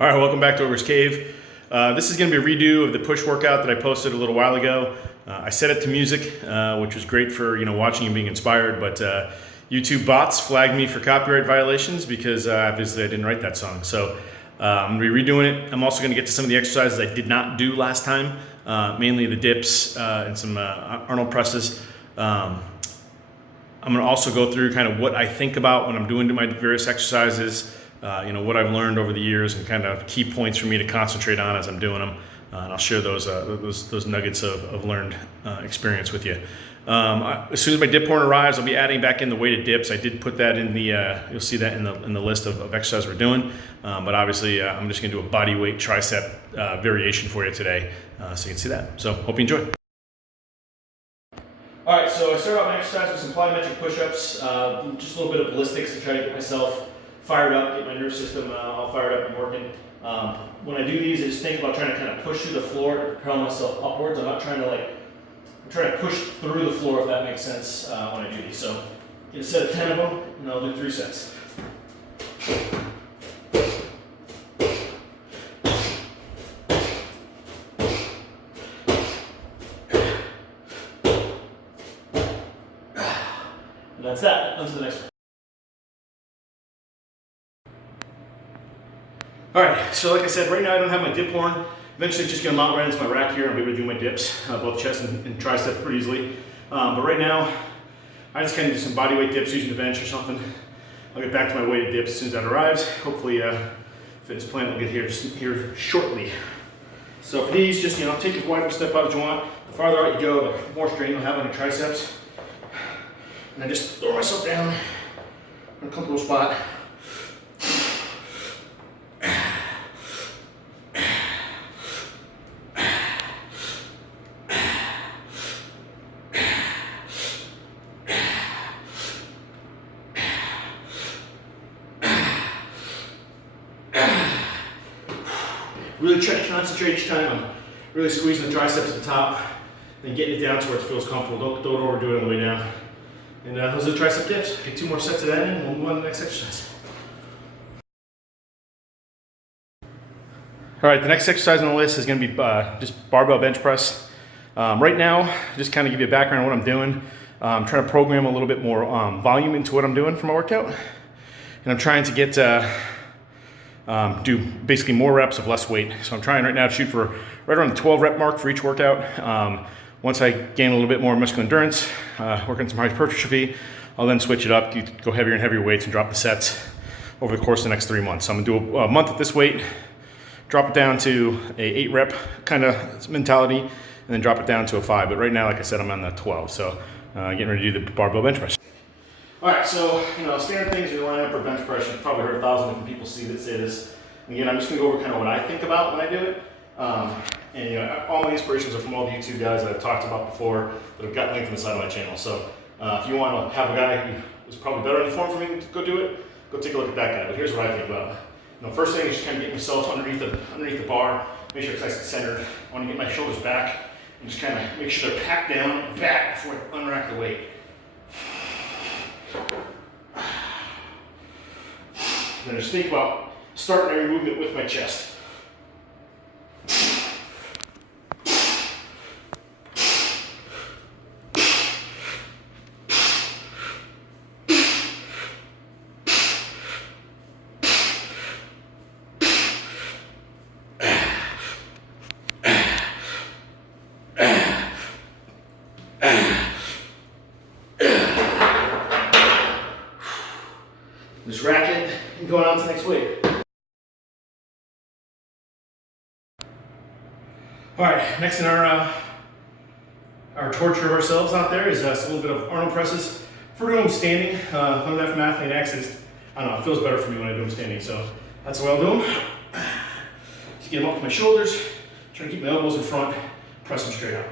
All right, welcome back to Ogre's Cave. This is going to be a redo of the push workout that I posted a little while ago. I set it to music, which was great for watching and being inspired, but YouTube bots flagged me for copyright violations because obviously I didn't write that song. So I'm going to be redoing it. I'm also going to get to some of the exercises I did not do last time, mainly the dips and some Arnold presses. I'm going to also go through kind of what I think about when I'm doing my various exercises. What I've learned over the years and kind of key points for me to concentrate on as I'm doing them. And I'll share those nuggets of learned experience with you. As soon as my dip horn arrives, I'll be adding back in the weighted dips. I did put that in the, you'll see that in the list of exercises we're doing. But obviously I'm just gonna do a body weight tricep variation for you today so you can see that. So hope you enjoy. All right, so I start out my exercise with some plyometric push ups, just a little bit of ballistics to try to get myself fired up, get my nerve system all fired up and working. When I do these, I just think about trying to kind of push through the floor to propel myself upwards. I'm not trying to I'm trying to push through the floor, if that makes sense, when I do these. So get a set of 10 of them, and I'll do 3 sets. And that's that. On to the next one. All right, so like I said, right now I don't have my dip horn. Eventually just gonna mount right into my rack here and be able to do my dips, both chest and tricep pretty easily. But right now, I just kind of do some body weight dips using the bench or something. I'll get back to my weighted dips as soon as that arrives. Hopefully, Fitness Plan will get here shortly. So for these, just take as wide of a step out as you want. The farther out you go, the more strain you'll have on your triceps. And I just throw myself down in a comfortable spot. Really try to concentrate each time. I'm really squeezing the triceps at the top and getting it down to where it feels comfortable. Don't overdo it on the way down. And those are the tricep dips. Get 2 more sets of that in and we'll move on to the next exercise. All right, the next exercise on the list is going to be just barbell bench press. Right now, just kind of give you a background on what I'm doing. I'm trying to program a little bit more volume into what I'm doing for my workout. And I'm trying to get do basically more reps of less weight. So I'm trying right now to shoot for right around the 12 rep mark for each workout. Once I gain a little bit more muscular endurance, work on some hypertrophy, I'll then switch it up, go heavier and heavier weights and drop the sets over the course of the next 3 months. So I'm gonna do a month at this weight, drop it down to a 8 rep kind of mentality, and then drop it down to a 5. But right now, like I said, I'm on the 12. So getting ready to do the barbell bench press. All right, so standard things when you line up for bench press. You've probably heard 1,000 different people say this. And again, I'm just gonna go over kind of what I think about when I do it. All my inspirations are from all the YouTube guys that I've talked about before that have got linked on the side of my channel. So if you want to have a guy who is probably better informed for me to go do it, go take a look at that guy. But here's what I think about it. First thing is just kind of get myself underneath the bar, make sure it's nice and centered. I want to get my shoulders back and just kind of make sure they're packed down and back before I unrack the weight. Then just think about starting every movement with my chest. Just rack it and going on to the next weight. All right, next in our torture of ourselves out there is a little bit of Arnold presses. If we're doing them standing, learned that from Athlean-X. I don't know, it feels better for me when I do them standing, so that's the way I'll do them. Just get them up to my shoulders, try to keep my elbows in front, press them straight out.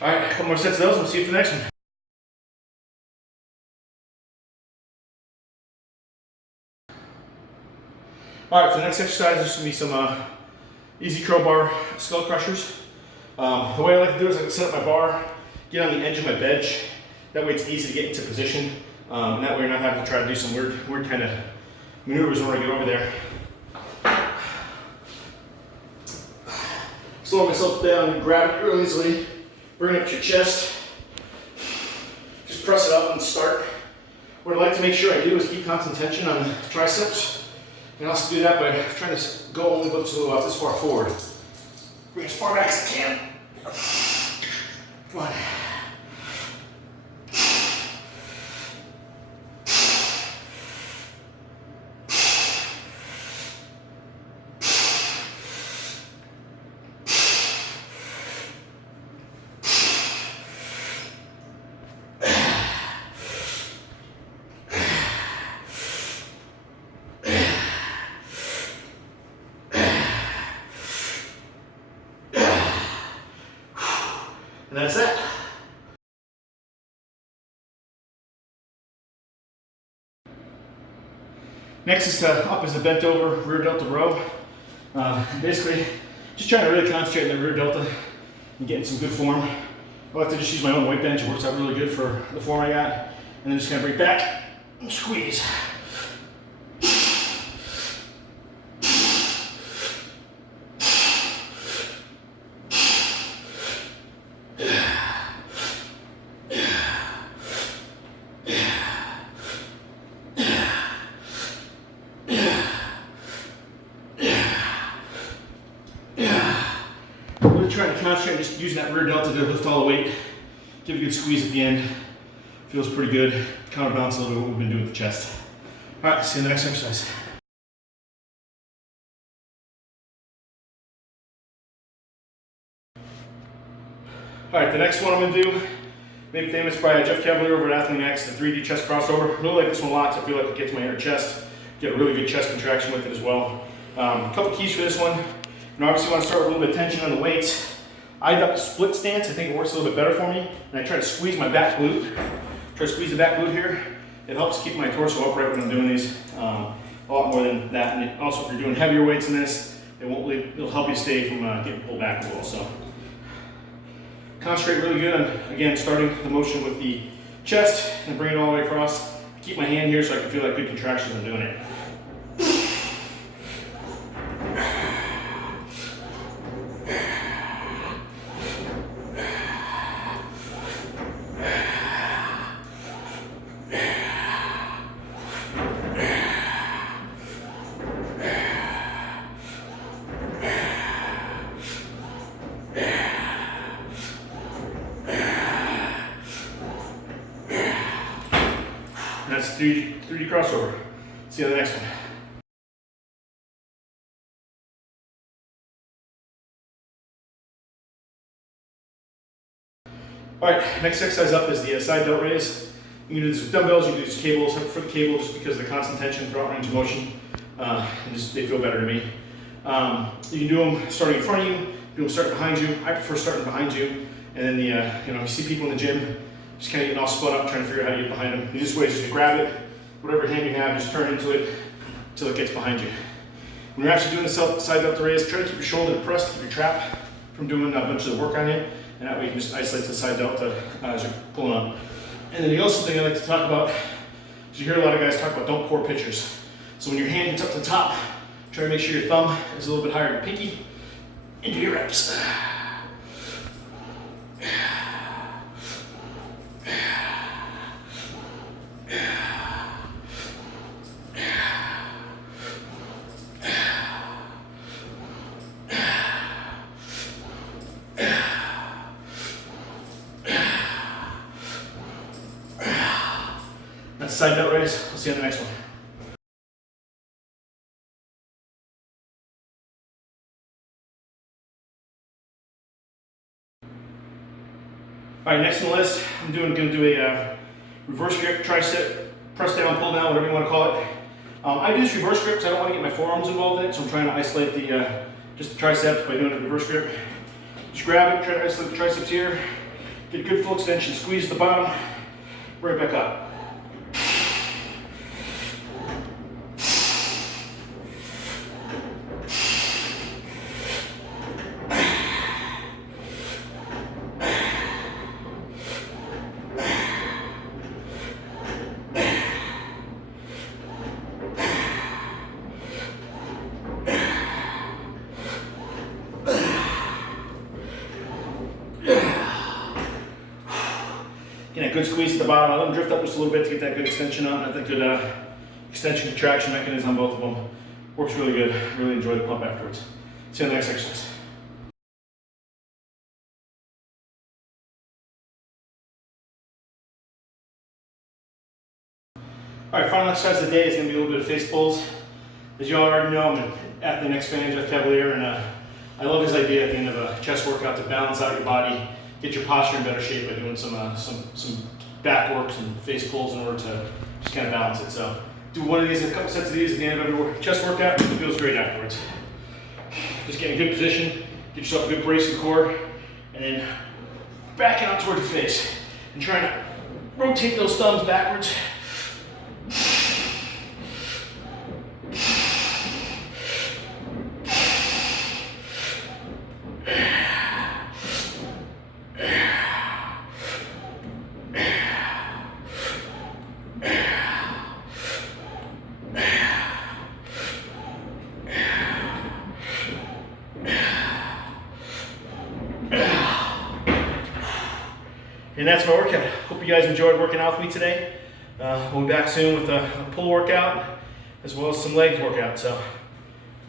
All right, a couple more sets of those, and we'll see you for the next one. All right, for the next exercise, there's gonna be some easy curl bar skull crushers. The way I like to do it is I can set up my bar, get on the edge of my bench. That way it's easy to get into position. And that way you're not having to try to do some weird kind of maneuvers in order to get over there. Slow myself down and grab it real easily. Bring it up to your chest. Just press it up and start. What I like to make sure I do is keep constant tension on the triceps. And also do that by trying to go only about this far forward. Bring as far back as I can. Come on. And that's it. Next is up as a bent over rear delta row. Basically, just trying to really concentrate on the rear delta and getting some good form. I like to just use my own weight bench. It works out really good for the form I got. And then just kind of bring it back and squeeze. Trying to concentrate on just using that rear delta to lift all the weight. Give it a good squeeze at the end. Feels pretty good. Counterbalance a little bit what we've been doing with the chest. All right, see you in the next exercise. All right, the next one I'm gonna do, made famous by Jeff Cavalier over at Athlean-X, the 3D chest crossover. Really like this one a lot, so I feel like it gets my inner chest. Get a really good chest contraction with it as well. A couple keys for this one. And obviously you want to start with a little bit of tension on the weights. I adopt a split stance. I think it works a little bit better for me. And I try to squeeze my back glute. Try to squeeze the back glute here. It helps keep my torso upright when I'm doing these. A lot more than that. And also if you're doing heavier weights in this, it'll help you stay from getting pulled back a little. So concentrate really good on, again, starting the motion with the chest and bring it all the way across. Keep my hand here so I can feel that good contraction when I'm doing it. And that's 3D crossover. See you on the next one. All right, next exercise up is the side delt raise. You can do this with dumbbells, you can do this with cables. I prefer the cable just because of the constant tension throughout range of motion. And just, they feel better to me. You can do them starting in front of you, do them starting behind you. I prefer starting behind you. And then you see people in the gym just kind of getting all spun up, trying to figure out how to get behind them. The easiest way is just to grab it, whatever hand you have, just turn into it until it gets behind you. When you're actually doing the side delta raise, try to keep your shoulder depressed, keep your trap from doing a bunch of the work on you, and that way you can just isolate the side delta as you're pulling up. And then the also thing I like to talk about is you hear a lot of guys talk about don't pour pitchers. So when your hand gets up to the top, try to make sure your thumb is a little bit higher than pinky, and do your reps. That's side delt raise. We'll see you on the next one. All right, next on the list, I'm going to do a reverse grip, tricep, press down, pull down, whatever you want to call it. I do this reverse grip because I don't want to get my forearms involved in it, so I'm trying to isolate just the triceps by doing a reverse grip. Just grab it, try to isolate the triceps here, Get a good full extension, squeeze the bottom, right back up. Again, a good squeeze at the bottom. I let them drift up just a little bit to get that good extension on. I think good extension contraction mechanism on both of them. Works really good. Really enjoy the pump afterwards. See you on the next exercise. All right, final exercise of the day is going to be a little bit of face pulls. As you all already know, I'm an Athlean-X fan, Jeff Cavalier, and I love his idea at the end of a chest workout to balance out your body, get your posture in better shape by doing some back works and face pulls in order to just kind of balance it. So do one of these, a couple sets of these at the end of every chest workout. It feels great afterwards. Just get in a good position, get yourself a good brace and core, and then back out towards your face and try to rotate those thumbs backwards. And that's my workout. Hope you guys enjoyed working out with me today. We'll be back soon with a pull workout as well as some legs workout. So,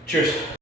cheers.